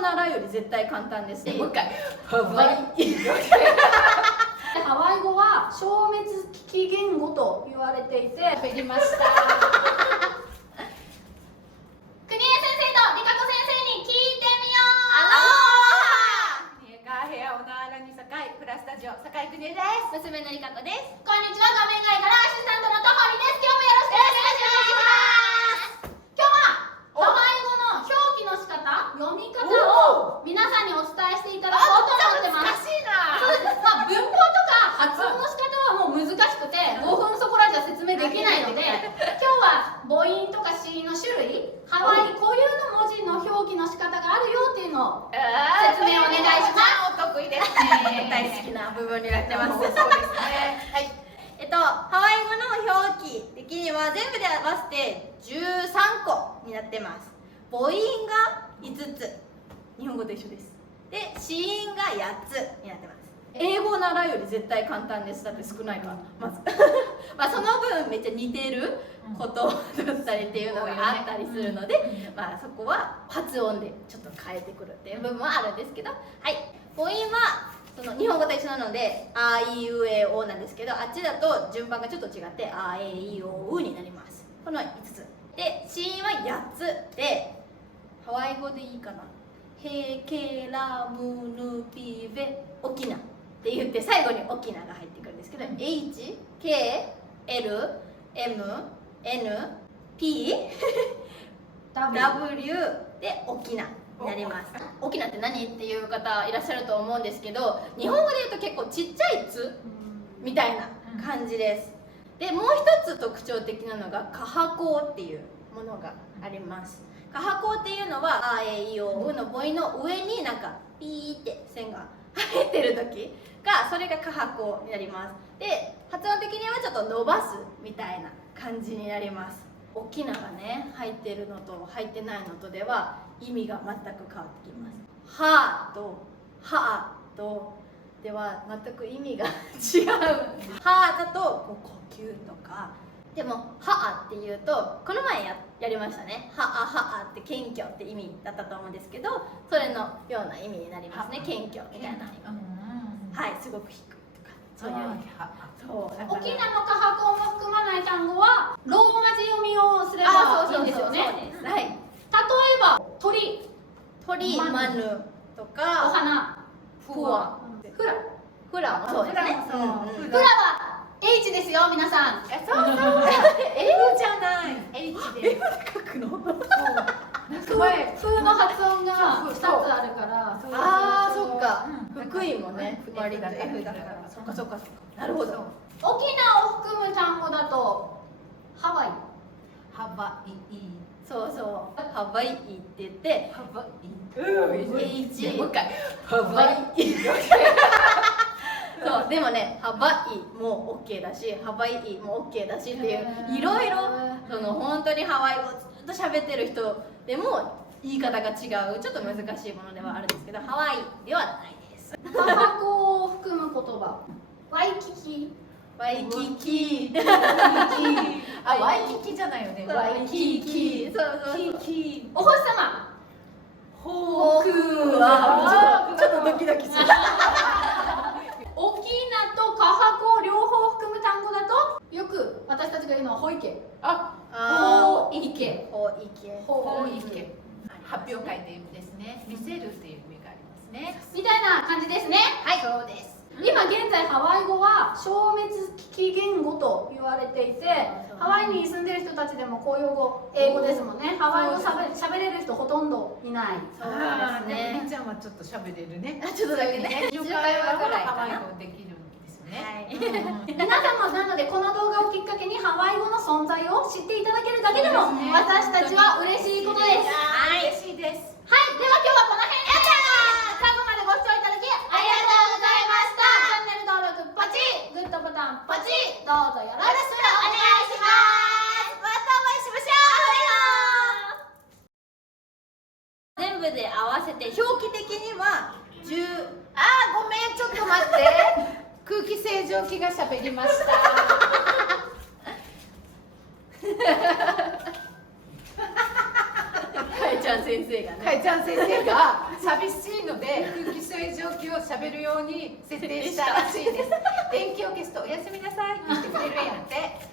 ならより絶対簡単ですし、もう一回ハワイハワイ語は消滅危機言語と言われていて、喋りました。国枝先生と理香子先生に聞いてみよう。国枝が部屋をならに酒井プラスタジオ酒井国枝です。娘のりかこです。こんにちは、画面外からアシスタントのとほりです。今日もよろしくお願いします。今日はハワイ語の表記の仕方、読み方を皆さんにお伝えしていただこうと思ってます。難しいな。そうです。まあ、文法とか発音の仕方はもう難しくて5分そこらじゃ説明できないので、今日は母音とか子音の種類、ハワイ固有の文字の表記の仕方があるよっていうのを説明お願いします。お得意ですね。大好きな部分になってます。そうですね。はい。ハワイ語の表記的には全部で合わせて13個になってます。母音が5つ、日本語と一緒です。で、子音が8つになってます。英語ならより絶対簡単です。だって少ないから、まずまあその分めっちゃ似てることだったりっていうのがあったりするので、まあそこは発音でちょっと変えてくるっていう部分はあるんですけど、はい、母音はその日本語と一緒なのであいうえおなんですけど、あっちだと順番がちょっと違ってあえいおうになります。この5つで、子音は8つで、ハワイ語でいいかな、ヘケラムヌピベオキナって言って最後にオキナが入ってくるんですけど、H K L M N P W でオキナになります。オキナって何っていう方いらっしゃると思うんですけど、日本語で言うと結構ちっちゃい「つ」みたいな感じです。でもう一つ特徴的なのがカハコっていうものがあります。カハコっていうのはあえいおうの母音の上になんかピーって線が入ってる時が、それがカハコになります。で、発音的にはちょっと伸ばすみたいな感じになります。大きながね入ってるのと入ってないのとでは意味が全く変わってきます。はとはとでは全く意味が違う。はだとこう呼吸とか、でもはあっていうとこの前やりましたね。はあはあって謙虚って意味だったと思うんですけど、それのような意味になりますね。謙虚みたいな。はい、すごく低いとかそういう意味。そう沖縄のカハコも含まない単語はローマ字読みをすればいいんですよね。はい。例えば鳥、マヌとおか花、フワ、フラもそうですね。フラは H ですよ皆さん。そうそう。英語じゃない。H で。書くの？風の発音が2つあるから。ああ、そっか。福井もね、割と F だから。そっかそっか。なるほど。沖縄を含む単語だとハワイ。ハワイ。そうそう。ハワイって言って、ハワイ。H。もう一回。ハワイ。そう、でもね、ハワイも OK だし、ハワイも OK だしっていう、いろいろその本当にハワイ語をずっと喋ってる人でも言い方が違う、ちょっと難しいものではあるんですけど、ハワイではないです。カハコを含む言葉、ワイキキ。ワイキキ。あ、ワイキキじゃないよね。ワイキキ。そうそうそう。お星様。ホクはちょっとドキドキする。沖縄とカハコ両方含む単語だと、よく私たちが言うのはホイケ。あ、ホイケ。ホイケ。ホイケ。発表会という意味ですね。見せるという意味がありますね。みたいな感じですね。はい、そうです。今現在ハワイ語は消滅危機言語と言われていて、ハワイに住んでる人たちでも公用語、英語ですもんね。ハワイ語しゃべれる人ほとんどいない。そうですね。みーちゃんはちょっと喋れるね。ちょっとだけね。10回はハワイ語できるんですよね。皆さんもなのでこの動画をきっかけにハワイ語の存在を知っていただけるだけでも私たちは嬉しいことです。はい、嬉しいです。はい、では今日はこの辺で最後までご視聴いただきありがとうございました。チャンネル登録ポチッ、グッドボタンポチッ、どうぞよろしくお願いします。またお会いしましょう。全部で合わせて表記的には10。あー、ごめん、ちょっと待って。空気清浄機が喋りました。変えちゃゃん先生がね。かいちゃん先生が寂しいので空気清浄機を喋るように設定したらしいです。電気を消すとおやすみなさいって言ってくれるんやって。